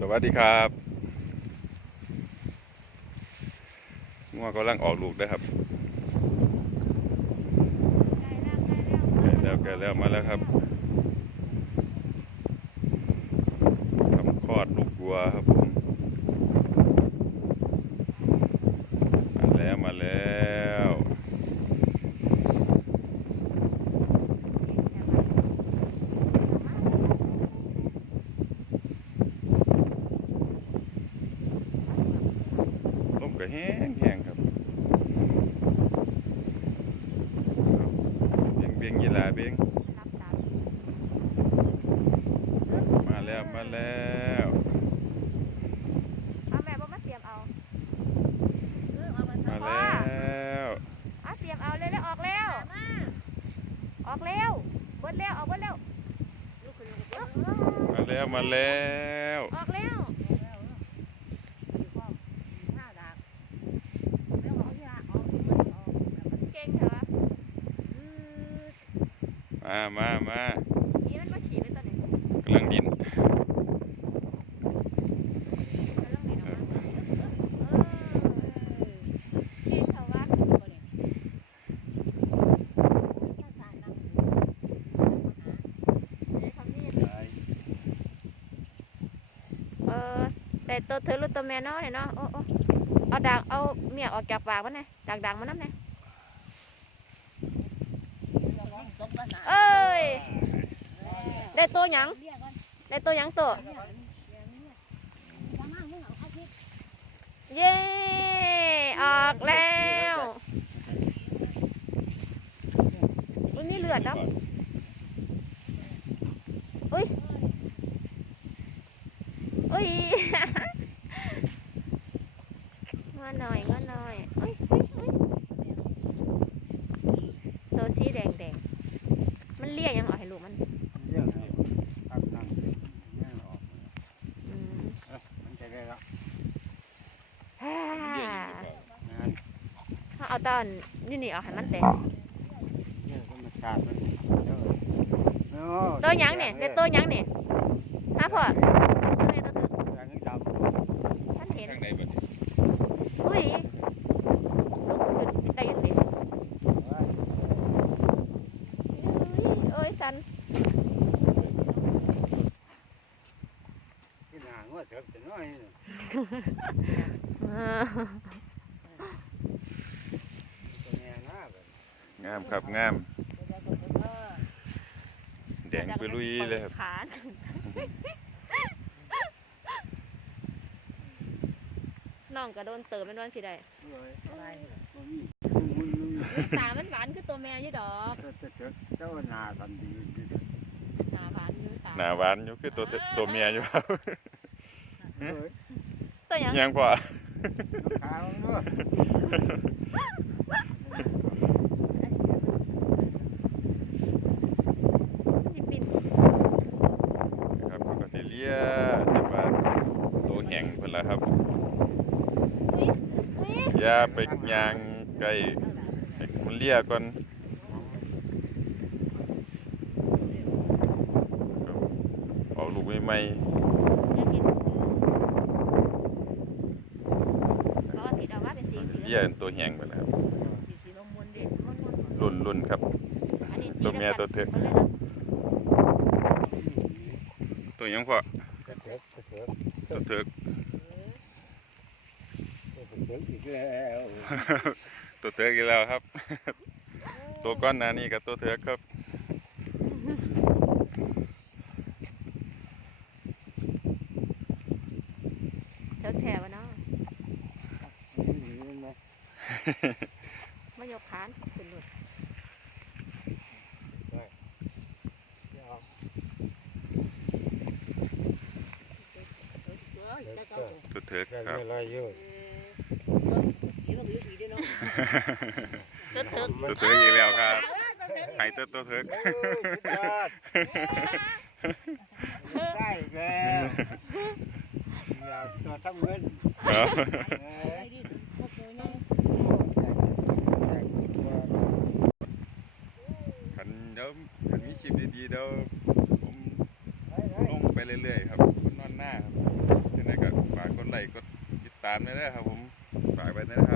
สวัสดีครับงัวกำลังออกลูกได้อครับแก่แล้วแก่แล้วมาแล้วครับทำคลอดลูกวัวครับผมมาแล้วมาแล้วลม ก็แห้งแห้งครับเบียงเบียงยีหลาเบียงมาแล้วมาแล้วเอาแม่บ่มาเตรียมเอามาแล้วเอาเตรียมเอาเลยแล้วออกแล้ว ออกแล้วเบิดแล้วออกเบิดแล้ว มาแล้วมาแล้ว ออกแล้วเก่งเถอะ มามามานี่มันมาฉีดเลยตอนนี้กำลังดินมันต้องหนีออกมาเออเก่งเถอะวะนี่คำนี้เออแต่ตัวเธอรู้ตัวแม่นาะเนี่ยเนาะโอ้โอ้เอาดังเอาเมียออกจากปากมันไงดังดังๆมันน้ำไง เอ้ย ได้ตัวหยัง ได้ตัวหยังตัวเย้ ออกแล้วอุ้ยนี่เลือดแล้วอุ้ยอุ้ยงอหน่อยงอหน่อยอุ้ยอุ้ยอุ้ยตัวสีแดงแดงๆมันเลี่ยยังออกให้ลูกมัน เรื่องอะไรพักนั่งแม่ออก อืม มันจะได้แล้ว ฮ่า งาน ถ้า เอาตอนนี่นี่เอาให้มันแตกเนี่ยธรรมชาติมันเยอะโอ้ตัวหยังเนี่ยได้ตัวหยังเนี่ยฮะพ่อตัวนี้ตัวถึกอย่างนี้ดท่านเห็นทางไหนบัดนี้อุ้ยลุกขึ้นได้ยังติำเอ้ยสันที่หางว่าเถิดจะน้อยนี่อ่า ตัวแม่นะแบบ งามครับงาม แดงไปลุยเลยครับ ขาน้องก็โดนเติมเป็นวันสิได้เลยอะไรมันมีมันมีตามันหวานคือตัวแม่ยี่ดอกเจ้าเจ้าเจ้านากันดีดีหน้าหวานอยู่ตาหนาหวานอยู่คือตัวตัวเมียอยู่ครับเฮ้ยตัวหยังยังพอขาวด้วย สิปิน ครับ เขาก็สิเลียแต่ว่าตัวแห้งเพิ่นละครับอุ้ยอุ้ยอย่าไปย่างไกลให้มันเลียก่อนออกลูกใหม่อยากเห็นเขาก็ติดเอาว่าเป็นสีๆสีเลียตัวแห้งไปแล้วครับสีสีนมมนเด็กมนมนรุ่นรุ่นครับอันนี้ตัวเมียตัวเถือกมันเลยนะ ตัวหยังพอเถิดเถิดตัวเถือกเถิดอีกแล้วตัวเถือกอีกแล้วครับ ตัวก้อนหนานี่กับตัวเถือกครับเถิกแถวะเนาะนี่มันนะมายกขานขึ้นรถ ตัวเถือกก็ครับไม่ไรเยอะตัวเถิกตัวเถือกอีกแล้วครับให้ตัวตัวเถือกได้แล้วอยากตัวทั้งเงิน เนาะ ขันเดี๋ยวขันมีคลิปดีๆเดี๋ยวผมลงไปเรื่อยๆครับคนนอนหน้าครับ ตามด้วยนะครับผมฝากไปนะครับ